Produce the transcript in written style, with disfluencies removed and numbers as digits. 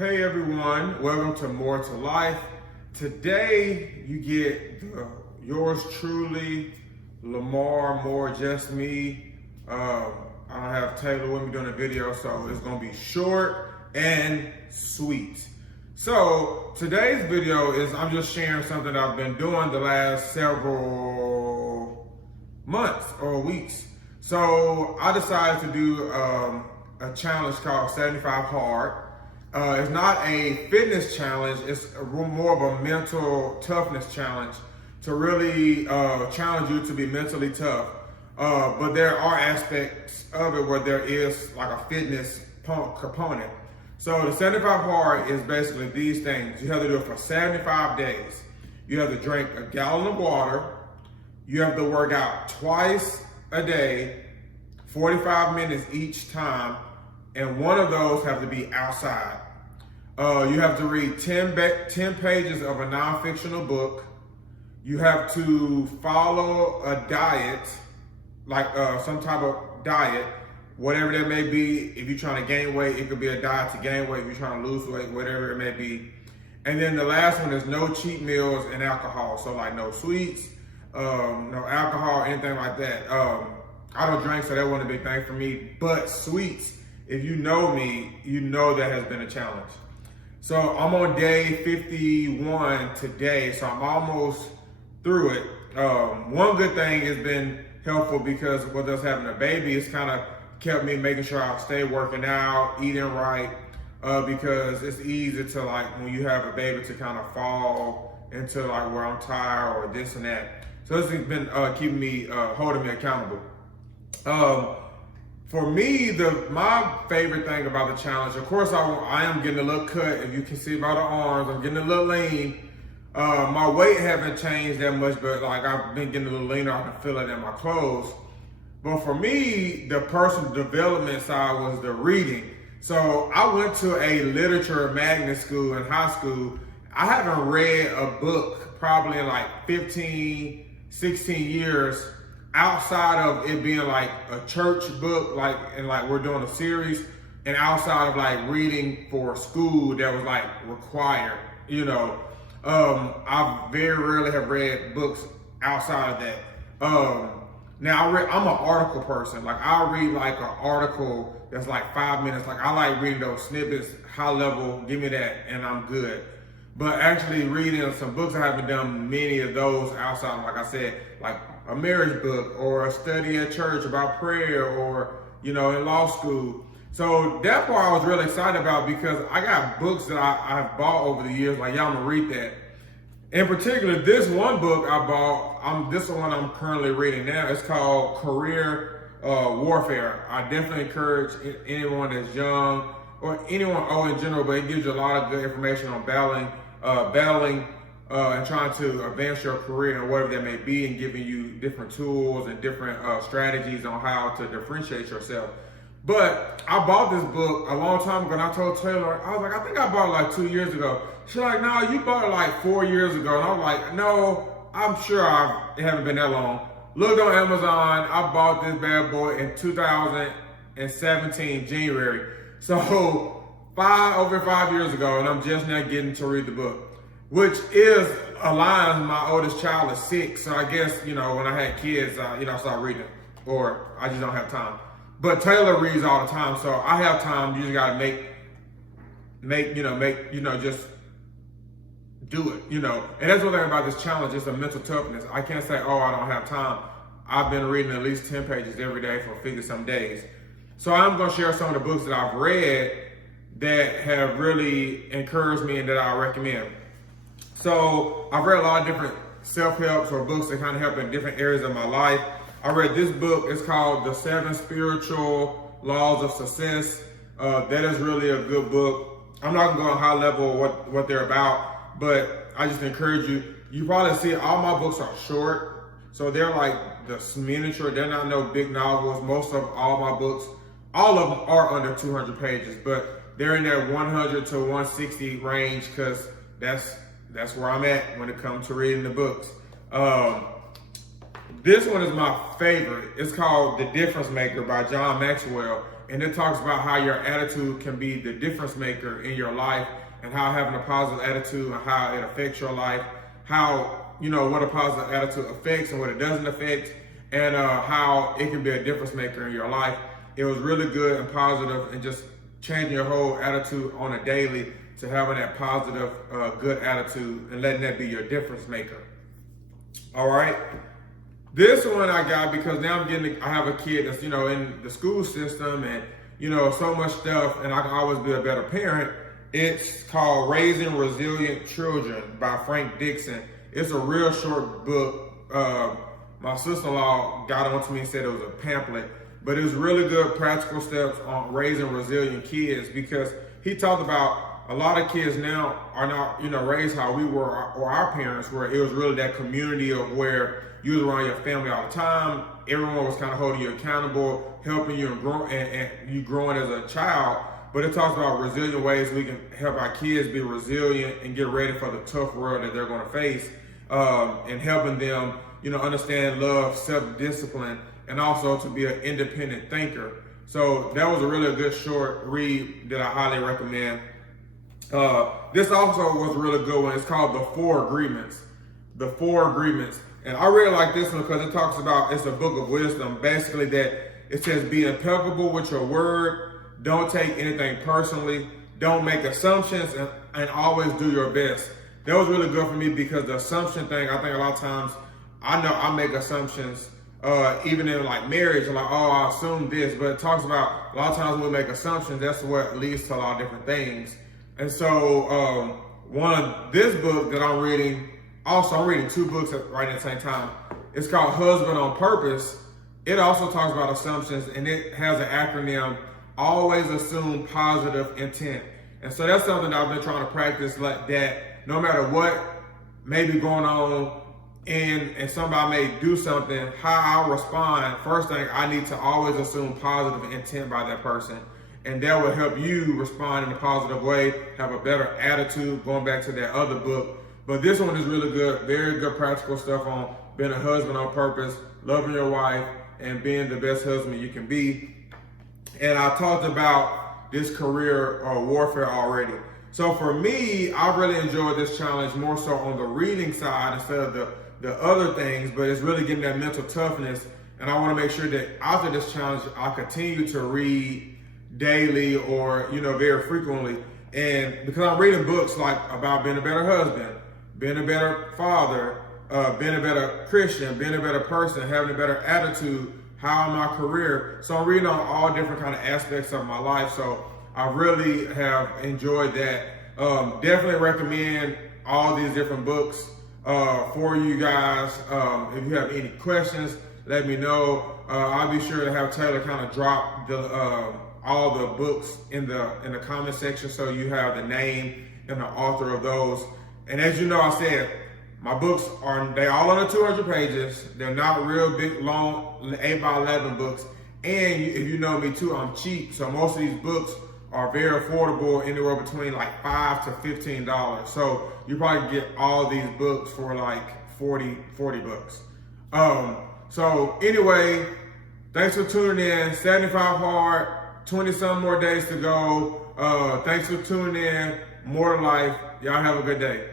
Hey everyone, welcome to More to Life. Today you get yours truly, Lamar, more just me. I don't have Taylor with me doing the video, so it's gonna be short and sweet. So today's video is I'm just sharing something I've been doing the last several months or weeks. So I decided to do a challenge called 75 Hard. It's not a fitness challenge, it's more of a mental toughness challenge to really challenge you to be mentally tough. But there are aspects of it where there is like a fitness component. So the 75 Hard is basically these things. You have to do it for 75 days. You have to drink a gallon of water. You have to work out twice a day, 45 minutes each time. And one of those have to be outside. You have to read 10 pages of a non-fictional book. You have to follow a diet, like some type of diet, whatever that may be. If you're trying to gain weight, it could be a diet to gain weight. If you're trying to lose weight, whatever it may be. And then the last one is no cheat meals and alcohol. So like no sweets, no alcohol, anything like that. I don't drink, so that wasn't a big thing for me. But sweets, if you know me, you know that has been a challenge. So I'm on day 51 today, so I'm almost through it. One good thing has been helpful because with us having a baby, it's kind of kept me making sure I stay working out, eating right, because it's easy to like when you have a baby to kind of fall into like where I'm tired or this and that. So this has been keeping me, holding me accountable. For me, my favorite thing about the challenge, of course, I am getting a little cut. If you can see by the arms, I'm getting a little lean. My weight haven't changed that much, but like I've been getting a little leaner. I can feel it in my clothes. But for me, the personal development side was the reading. So I went to a literature magnet school in high school. I haven't read a book probably in like 15, 16 years. Outside of it being like a church book, like and like we're doing a series, and outside of like reading for school that was like required, you know, I very rarely have read books outside of that. Now I'm an article person. Like I'll read like an article that's like 5 minutes. Like I like reading those snippets, high level, give me that, and I'm good. But actually reading some books, I haven't done many of those outside, like I said, like a marriage book or a study at church about prayer or, you know, in law school. So that part I was really excited about because I got books that I've bought over the years, like y'all gonna read that. In particular, this one book I bought, this is the one I'm currently reading now. It's called Career Warfare. I definitely encourage anyone that's young or anyone old in general, but it gives you a lot of good information on battling and trying to advance your career and whatever that may be, and giving you different tools and different strategies on how to differentiate yourself. But I bought this book a long time ago, and I told Taylor, I was like, I think I bought it like 2 years ago. She's like, no, you bought it like 4 years ago. And I was like, no, I'm sure it haven't been that long. Looked on Amazon, I bought this bad boy in 2017, January. So over 5 years ago, and I'm just now getting to read the book. Which aligns, my oldest child is 6, so I guess, you know, when I had kids, I started reading, or I just don't have time. But Taylor reads all the time, so I have time. You just gotta just do it, you know. And that's one thing about this challenge, it's a mental toughness. I can't say, oh, I don't have time. I've been reading at least 10 pages every day for 50-some days. So I'm gonna share some of the books that I've read that have really encouraged me and that I recommend. So I've read a lot of different self-helps or books that kind of help in different areas of my life. I read this book, it's called The 7 Spiritual Laws of Success. That is really a good book. I'm not gonna go on high level what they're about, but I just encourage you. You probably see all my books are short. So they're like the miniature, they're not no big novels. Most of all my books, all of them are under 200 pages, but they're in that 100 to 160 range because that's where I'm at when it comes to reading the books. This one is my favorite. It's called The Difference Maker by Maxwell. and it talks about how your attitude can be the difference maker in your life, and how having a positive attitude and how it affects your life, how, what a positive attitude affects and what it doesn't affect, and how it can be a difference maker in your life. It was really good and positive, and just changing your whole attitude on a daily to having that positive, good attitude and letting that be your difference maker. All right. This one I got because now I have a kid that's, in the school system, and, so much stuff, and I can always be a better parent. It's called Raising Resilient Children by Frank Dixon. It's a real short book. My sister-in-law got onto me and said it was a pamphlet, but it was really good practical steps on raising resilient kids, because he talked about a lot of kids now are not, raised how we were or our parents were. It was really that community of where you was around your family all the time. Everyone was kind of holding you accountable, helping you and you growing as a child. But it talks about resilient ways we can help our kids be resilient and get ready for the tough world that they're going to face, and helping them, understand love, self-discipline, and also to be an independent thinker. So that was a really good short read that I highly recommend. This also was a really good one. It's called The Four Agreements. The Four Agreements. And I really like this one because it talks about, it's a book of wisdom, basically, that it says be impeccable with your word, don't take anything personally, don't make assumptions, and always do your best. That was really good for me because the assumption thing, I think a lot of times, I know I make assumptions, even in like marriage, I'm like, oh, I assume this, but it talks about a lot of times when we make assumptions, that's what leads to a lot of different things. And so one of this book that I'm reading, also I'm reading two books right at the same time. It's called Husband on Purpose. It also talks about assumptions, and it has an acronym, always assume positive intent. And so that's something that I've been trying to practice, like that no matter what may be going on and somebody may do something, how I respond, first thing, I need to always assume positive intent by that person. And that will help you respond in a positive way, have a better attitude, going back to that other book. But this one is really good, very good practical stuff on being a husband on purpose, loving your wife, and being the best husband you can be. And I talked about this career warfare already. So for me, I really enjoyed this challenge more so on the reading side instead of the other things, but it's really getting that mental toughness. And I want to make sure that after this challenge, I continue to read daily or, very frequently. And because I'm reading books like about being a better husband, being a better father, being a better Christian, being a better person, having a better attitude, how in my career. So I'm reading on all different kind of aspects of my life. So I really have enjoyed that. Definitely recommend all these different books for you guys. If you have any questions, let me know. I'll be sure to have Taylor kind of drop all the books in the comment section, so you have the name and the author of those. And as you know, I said, my books they all under 200 pages. They're not real big, long, 8x11 books. And if you know me too, I'm cheap. So most of these books are very affordable, anywhere between like $5 to $15. So you probably get all these books for like 40 bucks. So anyway, thanks for tuning in. 75 hard, 20 some more days to go. Thanks for tuning in. More to life. Y'all have a good day.